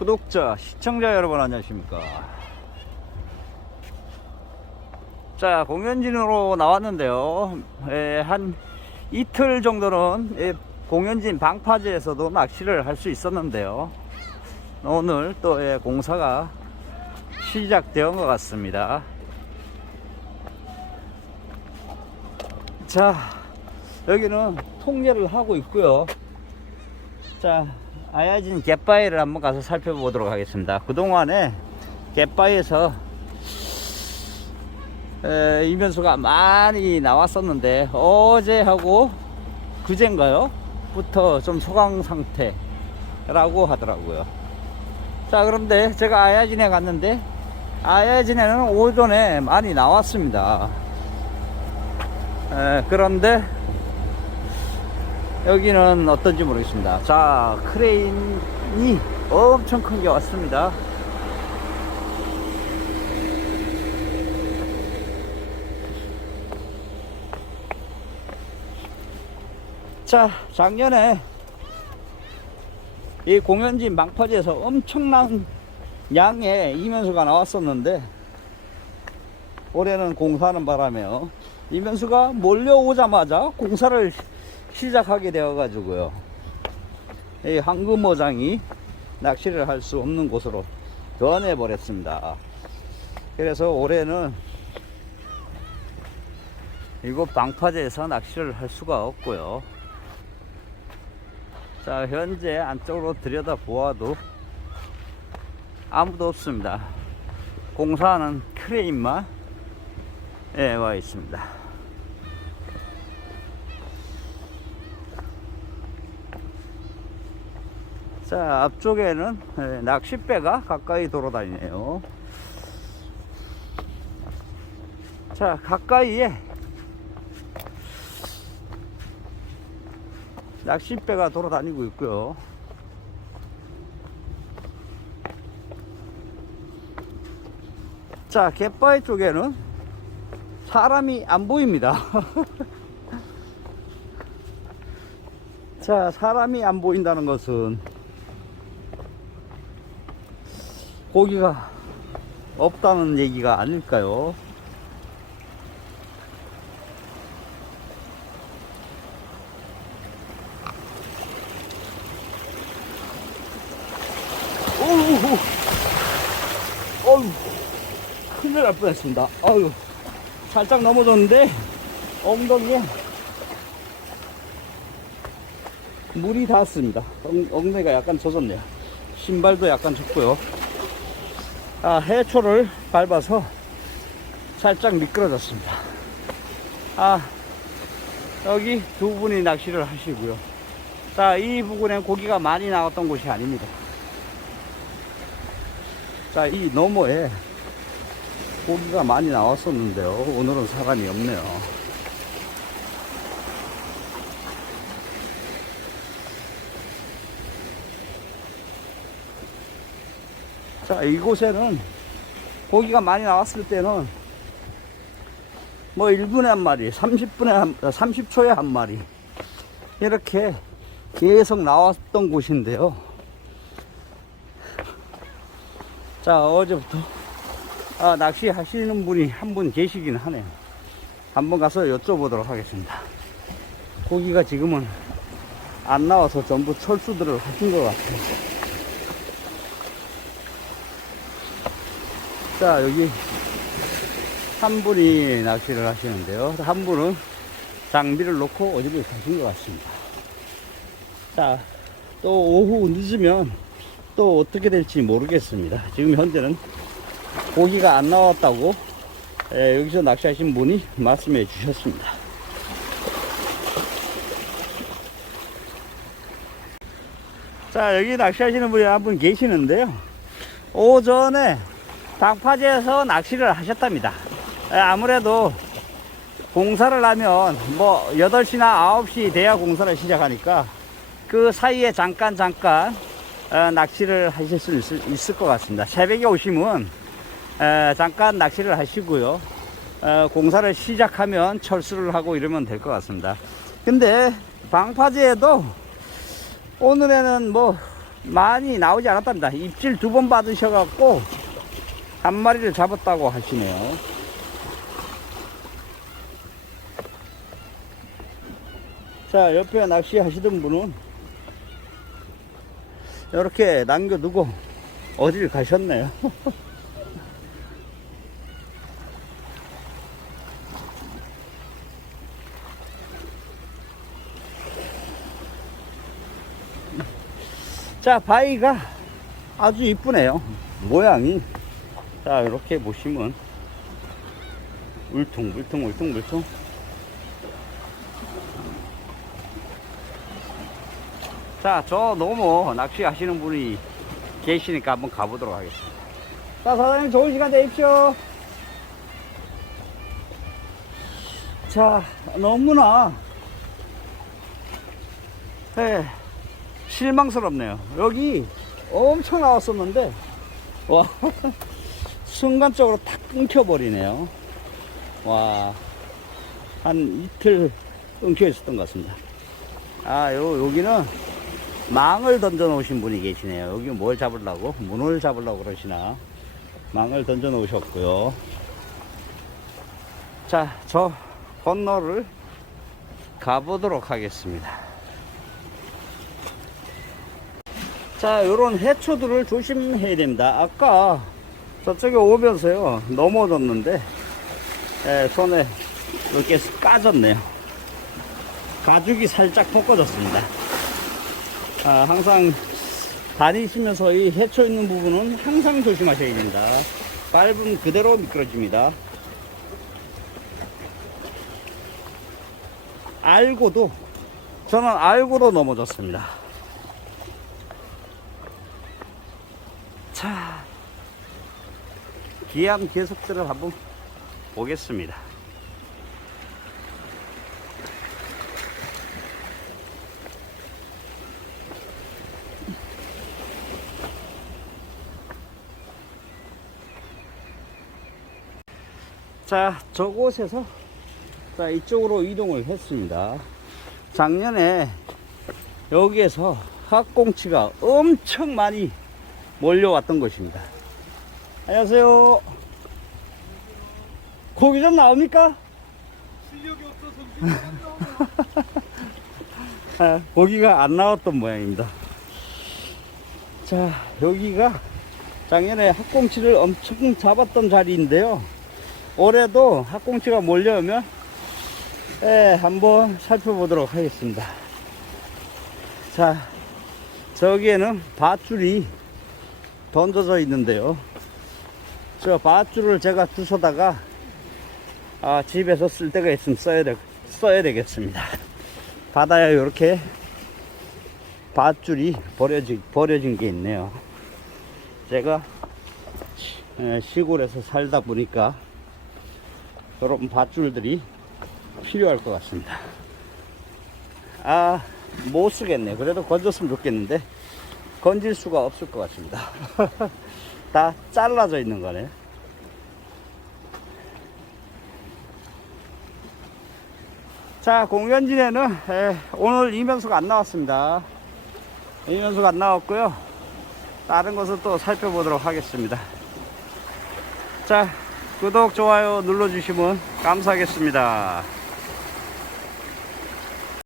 구독자, 시청자 여러분 안녕하십니까. 자, 공연진으로 나왔는데요. 예, 한 이틀 정도는 예, 공연진 방파제에서도 낚시를 할 수 있었는데요. 오늘 또 예, 공사가 시작되은 것 같습니다. 자, 여기는 통제를 하고 있고요. 자, 아야진 갯바위를 한번 가서 살펴보도록 하겠습니다. 그동안에 갯바위에서 에, 이면수가 많이 나왔었는데 어제하고 그젠가요? 부터 좀 소강 상태라고 하더라고요. 자, 그런데 제가 아야진에 갔는데 아야진에는 오전에 많이 나왔습니다. 에, 그런데 여기는 어떤지 모르겠습니다. 자, 크레인이 엄청 큰 게 왔습니다. 자, 작년에 이 공연진 망파지에서 엄청난 양의 이면수가 나왔었는데 올해는 공사하는 바람에요. 이면수가 몰려오자마자 공사를 시작하게 되어 가지고요. 이 황금어장이 낚시를 할 수 없는 곳으로 변해 버렸습니다. 그래서 올해는 이곳 방파제에서 낚시를 할 수가 없고요. 자, 현재 안쪽으로 들여다 보아도 아무도 없습니다. 공사하는 크레인만 예, 와 있습니다. 자, 앞쪽에는 예, 낚싯배가 가까이 돌아다니네요. 자, 가까이에 낚싯배가 돌아다니고 있고요. 자, 갯바위 쪽에는 사람이 안 보입니다. 자, 사람이 안 보인다는 것은 고기가 없다는 얘기가 아닐까요? 큰일 날 뻔했습니다. 아유, 살짝 넘어졌는데, 엉덩이에 물이 닿았습니다. 엉, 엉덩이가 약간 젖었네요. 신발도 약간 젖고요. 아, 해초를 밟아서 살짝 미끄러졌습니다. 아, 여기 두 분이 낚시를 하시고요. 자, 이 부근엔 고기가 많이 나왔던 곳이 아닙니다. 자, 이 너머에 고기가 많이 나왔었는데요. 오늘은 사람이 없네요. 자, 이곳에는 고기가 많이 나왔을 때는 뭐 1분에 한 마리, 30분에 한, 30초에 한 마리 이렇게 계속 나왔던 곳인데요. 자, 어제부터 아, 낚시 하시는 분이 한 분 계시긴 하네요. 한번 가서 여쭤보도록 하겠습니다. 고기가 지금은 안 나와서 전부 철수들을 하신 것 같아요. 자, 여기 한 분이 낚시를 하시는데요. 한 분은 장비를 놓고 어디를 가신 것 같습니다. 자, 또 오후 늦으면 또 어떻게 될지 모르겠습니다. 지금 현재는 고기가 안 나왔다고 예, 여기서 낚시하신 분이 말씀해 주셨습니다. 자, 여기 낚시하시는 분이 한 분 계시는데요. 오전에 방파제에서 낚시를 하셨답니다. 예, 아무래도 공사를 하면 뭐 8시나 9시 돼야 공사를 시작하니까 그 사이에 잠깐 잠깐 어, 낚시를 하실 수 있을, 있을 것 같습니다. 새벽에 오시면 에, 잠깐 낚시를 하시고요. 어, 공사를 시작하면 철수를 하고 이러면 될 것 같습니다. 근데 방파제에도 오늘에는 뭐 많이 나오지 않았답니다. 입질 두 번 받으셔갖고 한 마리를 잡았다고 하시네요. 자, 옆에 낚시 하시던 분은 이렇게 남겨두고 어딜 가셨네요. 자, 바위가 아주 이쁘네요. 모양이. 자, 이렇게 보시면 울퉁, 울퉁, 물퉁. 자, 저 너무 낚시 하시는 분이 계시니까 한번 가보도록 하겠습니다. 자, 사장님 좋은 시간 되십시오. 자, 너무나, 예, 실망스럽네요. 여기 엄청 나왔었는데, 와, 순간적으로 탁 끊겨버리네요. 와, 한 이틀 끊겨 있었던 것 같습니다. 아, 요, 여기는 망을 던져 놓으신 분이 계시네요. 여기 뭘 잡으려고? 문을 잡으려고 그러시나? 망을 던져 놓으셨고요. 자, 저 건너를 가보도록 하겠습니다. 자, 요런 해초들을 조심해야 됩니다. 아까 저쪽에 오면서요, 넘어졌는데, 에, 손에 이렇게 까졌네요. 가죽이 살짝 벗겨졌습니다. 아, 항상 다니시면서 이 해초 있는 부분은 항상 조심하셔야 됩니다. 밟으면 그대로 미끄러집니다. 알고도, 저는 알고도 넘어졌습니다. 자, 기암 계속들을 한번 보겠습니다. 자, 저곳에서 자, 이쪽으로 이동을 했습니다. 작년에 여기에서 학꽁치가 엄청 많이 몰려왔던 것입니다. 안녕하세요. 고기 좀 나옵니까? 실력이 없어서 아, 고기가 안 나왔던 모양입니다. 자, 여기가 작년에 학꽁치를 엄청 잡았던 자리인데요. 올해도 학꽁치가 몰려오면 예, 한번 살펴보도록 하겠습니다. 자, 저기에는 밧줄이 던져져 있는데요. 저 밧줄을 제가 주워다가 아, 집에서 쓸 데가 있으면 써야, 되, 써야 되겠습니다. 바다에 이렇게 밧줄이 버려진, 버려진 게 있네요. 제가 시골에서 살다 보니까 그런 밧줄들이 필요할 것 같습니다. 아, 못 쓰겠네. 그래도 건졌으면 좋겠는데, 건질 수가 없을 것 같습니다. 다 잘라져 있는 거네. 자, 공연진에는 에, 오늘 이명수가 안 나왔습니다. 이명수가 안 나왔고요. 다른 것을 또 살펴보도록 하겠습니다. 자, 구독, 좋아요 눌러주시면 감사하겠습니다.